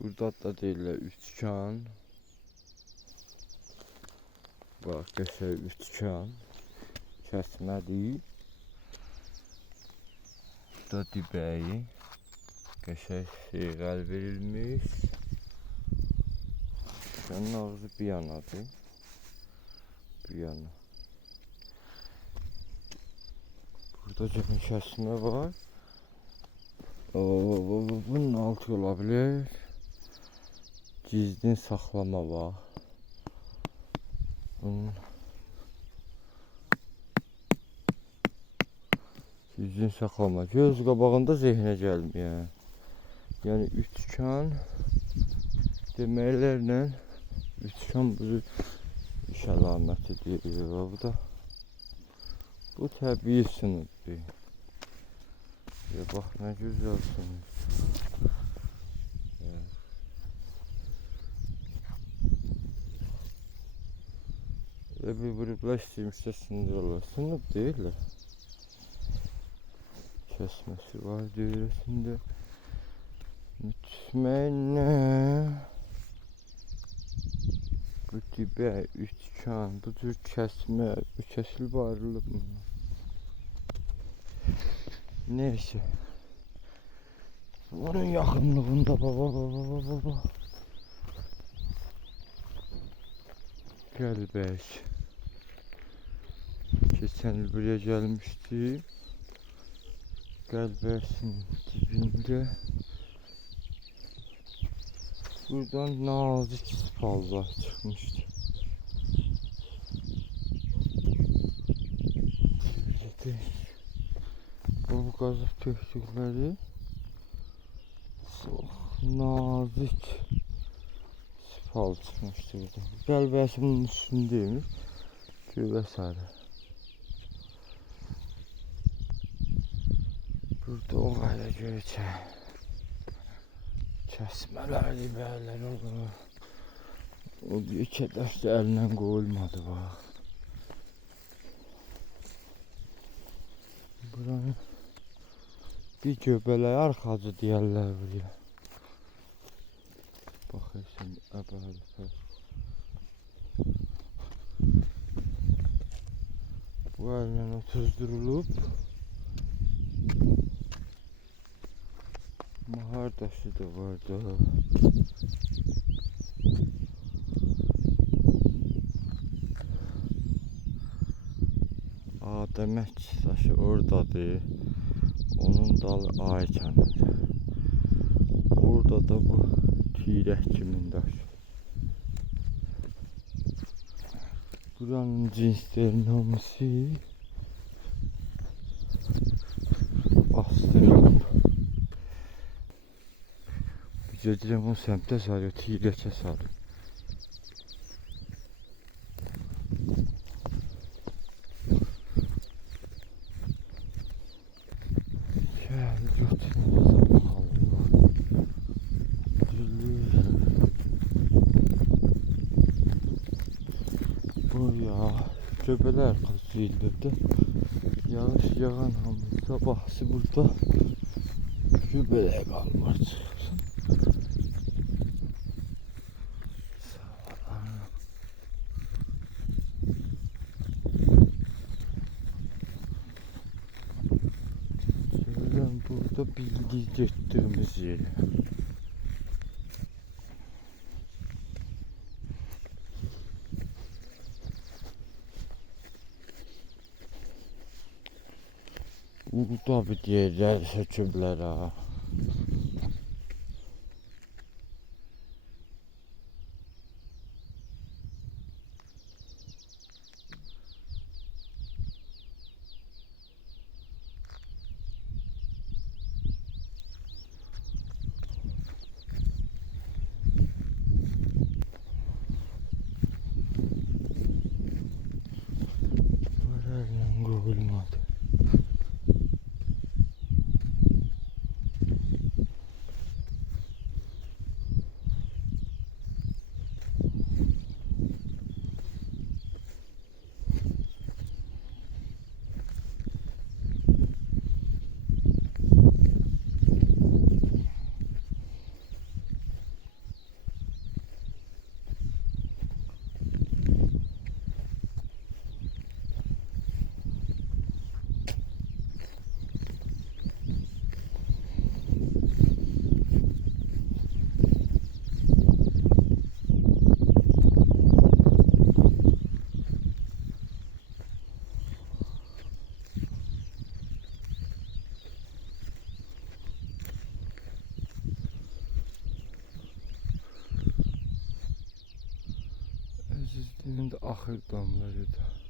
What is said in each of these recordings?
Burada da deyirlər üçkan. Bax, qəşəng üçkan. Kəsmədik. Burada dibəyi. Qəşəng seyğəl verilmiş. Üçkanın ağzı bir yanadır. Bir yana. Burada cəmin kəsmə var. Bunun altı olabilir. Gizlin saxlama var. Bunun gizlin saxlama. Göz qabağında zehnə gəlməyən. Yəni üçkan deməklərlə üçkan bu iş əlaməti deyilir. Bu təbii sınıfdır. Ya bax, nə gözəl sınıf. Bir vurublar istəymişsə sındırırlar. Sınıb deyirlər. Kəsməsi var döyürəsində. Mütmənnə. Bu dibə, üçkan, bu cür kəsmə, bu kəsilib ayrılıb mı? Neyse. Onun yaxınlığında baba. Gəlbək. Keçən il buraya gəlmişdi. Gəlbəsin dibində. Buradan nazik spallar çıxmışdı. Bu qazıb tökdükləri çox nazik spal çıxmışdı burada. Qəlbəsi bunun üstündəymiş. Göbə sarı. Burada o qədər göyçə. Kəsmələr, dibərlər olur. O bir kədəş də əlindən qoyulmadı bax. Buranın bir göbələk arxacı deyərlər buraya. Baxırsan, əbəli pəs. Bu əllə otuzdurulub. Mahar daşı da var da. Demək daşı oradadır. Onun dalı ay kəndidir. Orada da bu tirək kimin daşı. Buranın cinslərin hamısı bastırılıb. Bir deyirəm o səmtə sarıyor, tirəkə sarıyor. Göbələr qızıyılırdı. Yağış yağan hamı sabahsı burada göbələr qalmır çıxsın. Burada bildiği getdiyimiz yeri. Burada bir yerler söküblər ha. Düzlüğünde ahır damları da.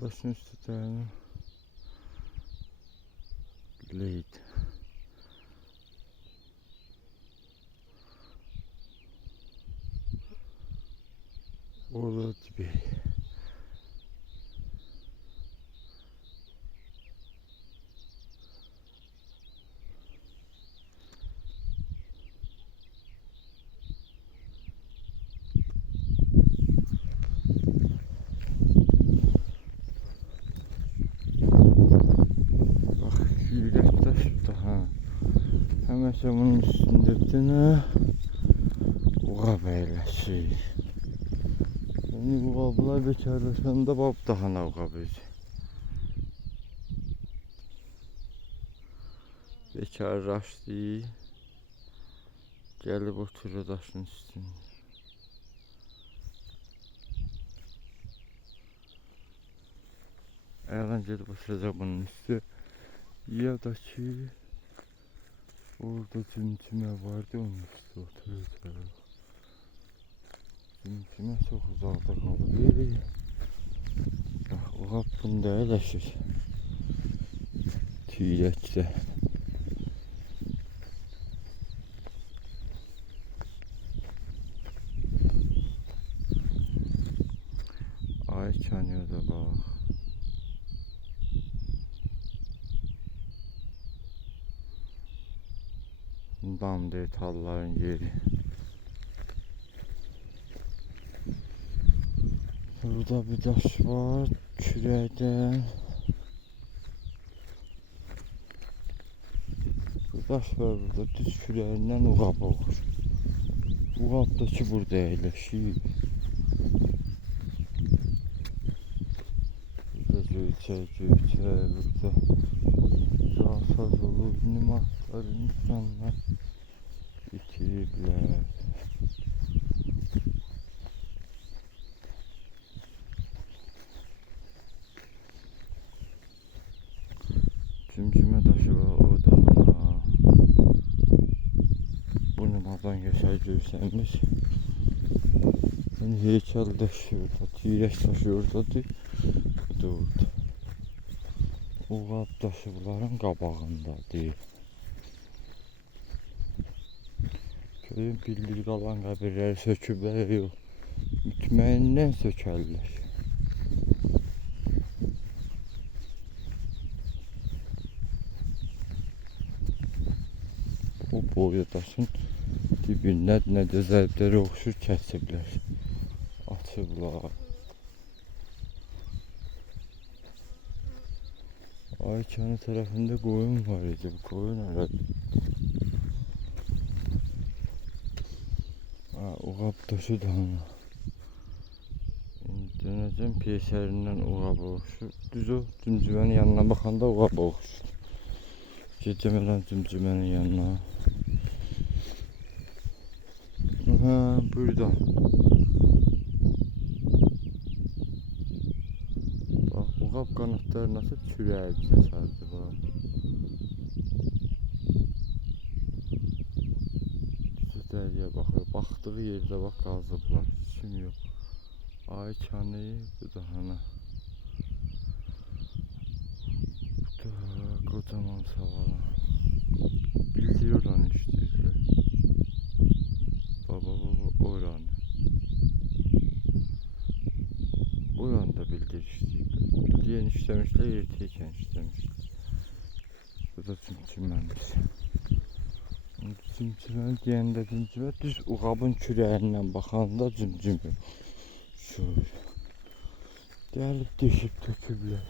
Ulaşın üstü değerli. Leydi. Orada bir. Hemen bunun üstünde bir tane uğab eyleşir. Yani uğablar bekarlaşanda bab daha ne uğab edir. Bekarlaşdı. Gelip oturur daşın üstünde. Eğlenceli başlayacak bunun üstü. Ya da ki orada cimcime vardı, onun üstü oturuyor. Cimcime çok uzakta kaldı. O bunda yerleşir. Tüyrekte. Ay çanıyor da bak. Damdı talların yeri. Burada bir taş var. Küreden. Bu taş var burada. Düz küreğinden uğab olur. Uğab da ki burada yerleşir. Burada göyçe. Burada rasaz olur. Nimatları insanlar bitiriblər. Cimcime daşı var orada. Bu nemadan geçer görsənmiş. Yani heykel daşı orada, tiyrək daşı oradadır. Bu da orada. Uğab daşı bunların qabağındadır. Köyün bildiği qalan qəbirləri söküblər, yox. Mütməyindən sökərlər. Bu boya daşın dibində nə də zərbləri oxşur kəsiblər. Açıblar. Ayçanı tarafında koyun var idi. Bu koyun herhalde. Uğab taşı da ona. Döneceğim peşerinden uğab oxşur. Düz o cimcimenin yanına bakanda uğab oxşur. Geçemeden cimcimenin yanına. Ha, buradan. Bak uğab kanatları nasıl çürüyor bize sardı bak. deriye bakıyor. Baktığı yerde bak kazıblar. Kim yok. Ay çanı bu da hana. Bu da kocaman savala. Biliyor onu işte. Baba oran. Oran da bildir işte. Bildiğin işlemişler, yırtıyken işlemişler. Bu da cimcimenmiş. Cimcimen deyəndə cimcimə düz uğabın kürəyindən baxanda cimcimə. Şöyle. Gəlib deşib töküblər.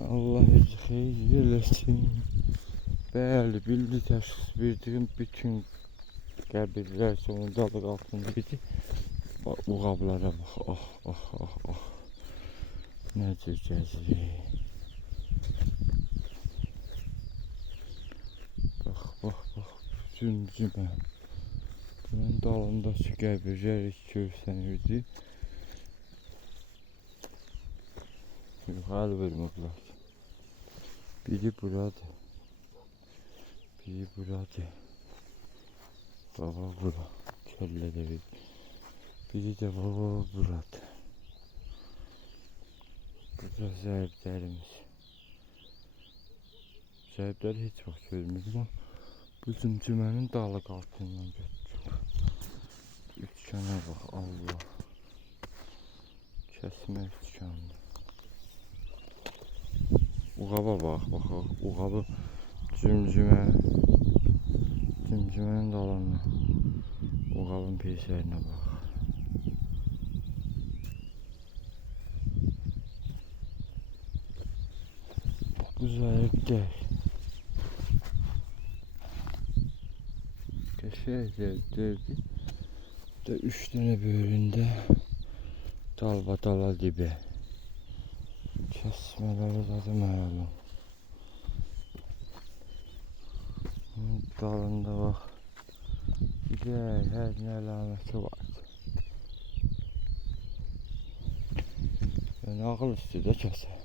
Allah xeyir eləsin. Bəli, bildi təşxis verdiğim bütün qəbirlər sonundalık altında idi. Uğablara bax. Oh oh oh oh. Necə gəzirik. Bak cimcimə. Bunun dalındakı qəbirlər görsənirdi. Yuxarı verməklər. Biri buradır. Biri buradır. Baba bura. Kəllə də bir. Biri də baba buradır. Burada zərblərimiz. Zərbləri heç vaxt görmürdüm. Bu cimcimənin dalı altından götürüb. Üçkana bax, Allah. Kəsmə üçkanı. Uğaba bax, uğabı cimcimənin dalına. Uğabın peysərinə bax. Bu zərblər. Şeylerdi. De 3 tane bölümde dalbadala dibe. Kesmeleri zaten məlum. Dalında bak. Bir de her ne alameti var. Yani ağıl üstüde keser.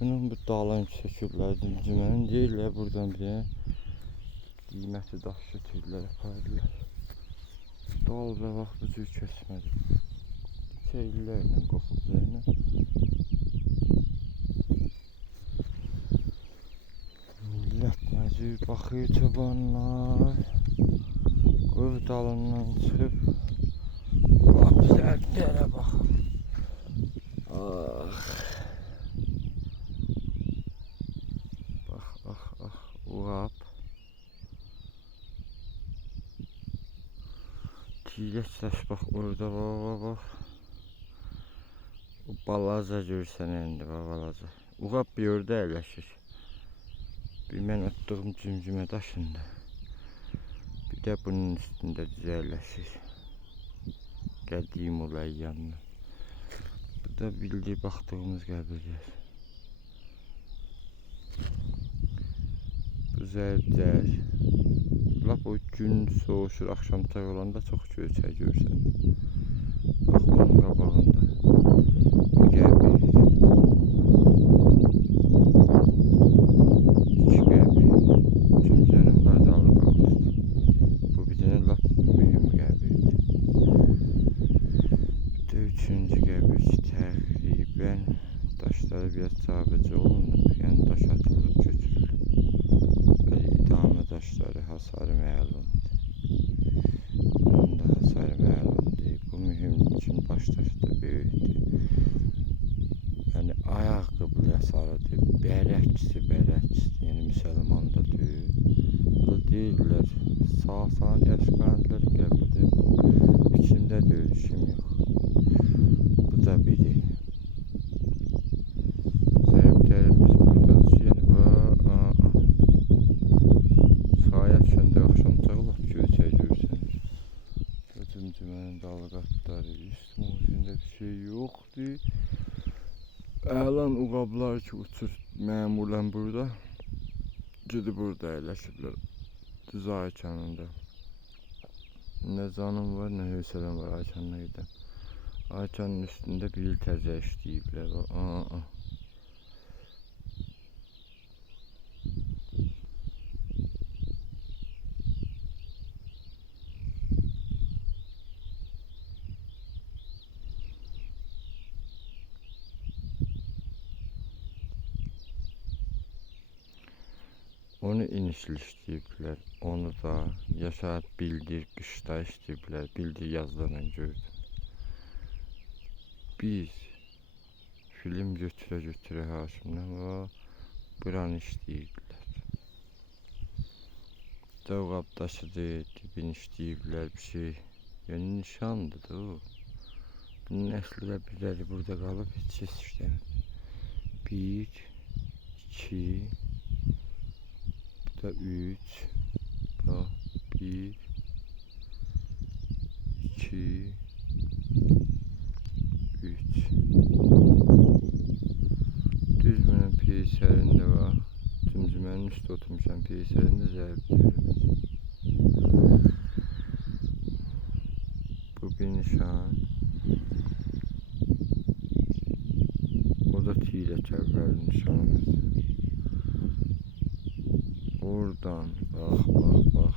Bunun bu dalın söküblər cimcimənin deyirlər buradan bir tane qiymətli daş götürdülər, apardılar. Dal və vaxt bu cür kəsmədi. Şeylərlə qoxublarına. Millət nəcür baxıyor çobanlar. Qoy dalından çıxıb. Lap zərblərə baxın. Ah. Bax, uğab. Çiğləşləş bax orada bax. O balaca görsən indi balaca. Uğab bir orada əyləşir. Bir mən atdığım cimcimə daşında. Bir də bunun üstündə düzəlləşir. Qədim olay yanına. Bu da bildi baxdığımız qəbirlər. Bu zərblər. Lap o gün soğuşur, axşamçaq olanda çox göyçək görsən. Bax onun qabağında. Bir qəbir. İki qəbir. Cimcənin qadalı qaldı. Bu bir dənə lap mühüm qəbirdir. Bir də üçüncü qəbir ki, təqribən daşları biraz cabəcə olunub. Yəni daş atılıb götürülür. İdame daşları hasarı məlumdur. Bunun da hasarı məlumdur. Bu mühüm için baş taşı da böyükdür. Yəni ayaqqabı hasarıdır. Bərəkçisi. Yəni müsəlman da deyil. Bu da deyirlər. Sağ yaşqandılar qəbirdir. İçində deyil, işim yox. Bu da biri. Zərblərimiz burada. Yəni bu cimcimənin dalğatları, üst muhitində bir şey yoxdur. Əlan uğablar ki uçur məmulən burada. Gedib burada əyləşiblər. Düz Ayçanında. Nə canım var, nə hövsələm var Ayçanına gedən. Ayçanın üstündə bir il təzə işləyiblər. Onu inişli işləyiblər. Onu da Yaşar Bildir qışda işləyiblər. Bildir yazdan gördüm. Biz film götürə Haşimdən və buranı işləyirdilər. Cavab daşıdı, dibini işləyiblər bir şey. Yəni nişandır da o. Bunun əslində biriləri burada qalıb heç işləmir. 1, 2, bu da 3, bax 1, 2, 3. Düz bunun piysərində var. Cümcümənin üstü oturmuşam, piysərində zərb. Bu bir nişan. O da Tirək əvvəl nişanımız. Oradan bax.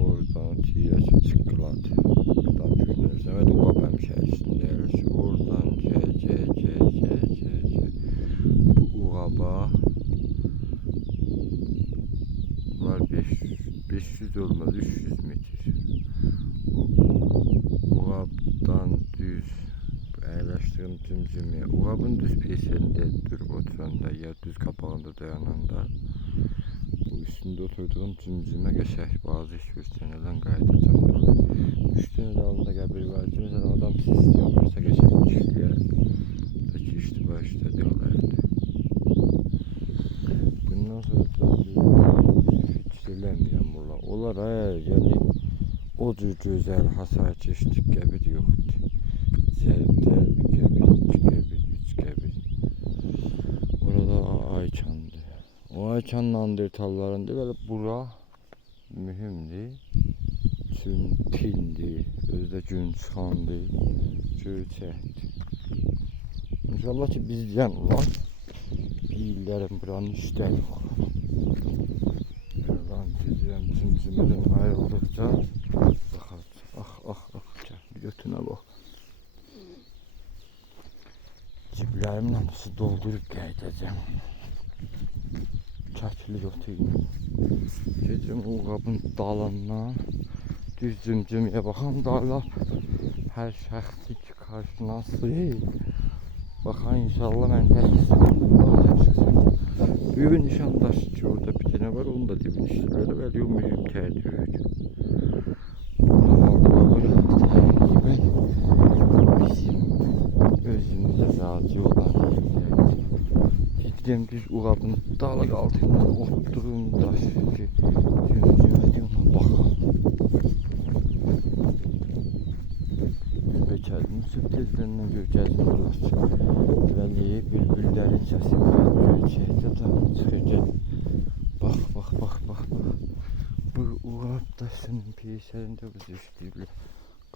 Oradan Tirəkə çıqqıladı. Buradan görünürsə və Uğab həmşərisində yerləşir. Oradan bu Uğaba var 500 olmaz 300 metr. Uğabdan düz əyləşdiyim Cümcüməyə. Uğabın düz piysərində durub oturanda ya düz qabağında dayananda bu üstündə oturduğum Cümcümə qəşəng bazı iş göstərənlərdən qayıdacam. Müştəri dalında qəbir var ki, məsələn adam pis istəyirsə qəşəng işləyər. Peki işdi başladı olardı. Bundan sonra da fikirləmirəm bunlar. Onlar yəni o cür gözəl hasar keçdik qəbir yoxdur. Zərbdə bir qəbir, 2 qəbir, 3 qəbir. Orada Ayçandır. O Ayçan Neandertallarındır. Belə bura mühümdür. Çün pindir, özdə gün çıxandır, göyçəkdir. İnşallah ki bizdən olan illərin buranın işləri yox. Buradan gedirəm Cümcümədən ayrıldıqca baxar. Ax, götünə bax. Ciblərimlə su doldurub gələcəm. Çəkili götürüm. Gedirəm Uğabın dalından düz Cümcüməyə baxam dalab. Hər şəxsi ki qarşınası. Baxan inşallah mən təkisəm. Büyük nişan daşı ki orada bir tane var. Onu da dibin işçiləri və o mühüm tərdirik. Bizim özümüzə razı olan yerlərdir. Gedirəm düz Uğabın dalı altından otduğum daşı ki Cümcüməyə ona baxam. Gözümü sürprizlərindən görəcəm olar. Deməli, bülbüllərin səsi var, göyçəkdə da çıxacaq. Bax. Bu Uğab daşının piysərində biz işləyiblər.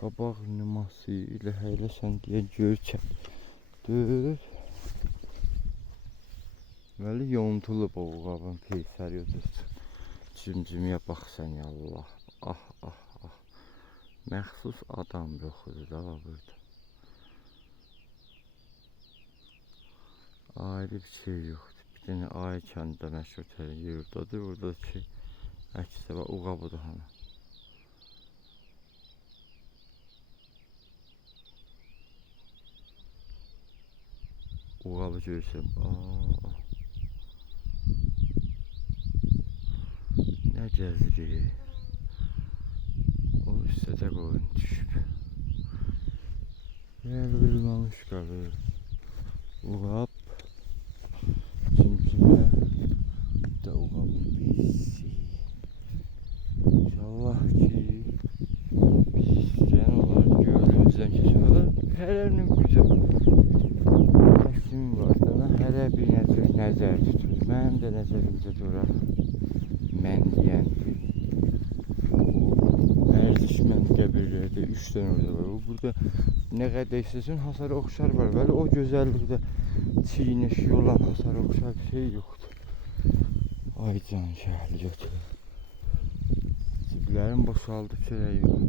Qabaq nüması ilə həyləsən deyə göyçəkdir. Deməli, yontulub o Uğabın piysəri yoxdur. Cümcüməyə bax sən ya Allah. Ah. Məxsus adam yoxdur da burada. Ayrı bir şey yoxdur. Bir dənə Ayçan'da məşhur yurdadır. Orada ki əksi var. Uğabıdır hanı. Uğabı görsəm. Nə gəzirik. O üstədə qoyun düşüb. Yer bilməmiş qalır. Uğab Cümcümə da Uğabın birisi. İnşallah ki biz istəyən olar gölümüzdən keçənlər hərənin güzel rəsmi var. Hərə bir nəzər tutur. Mənim də nəzərimdə durar. Mən deyəndir. Ərzişmənd qəbirlərdə 3 dənə orada var. Burada nə qədər istəsən hasara oxşar var. Bəli o gözəllikdə çiğneşi olan hasara oxşar bir şey yoxdur. Aycan şəhəli götürür. Ciblərim boşaldıb çörək yox.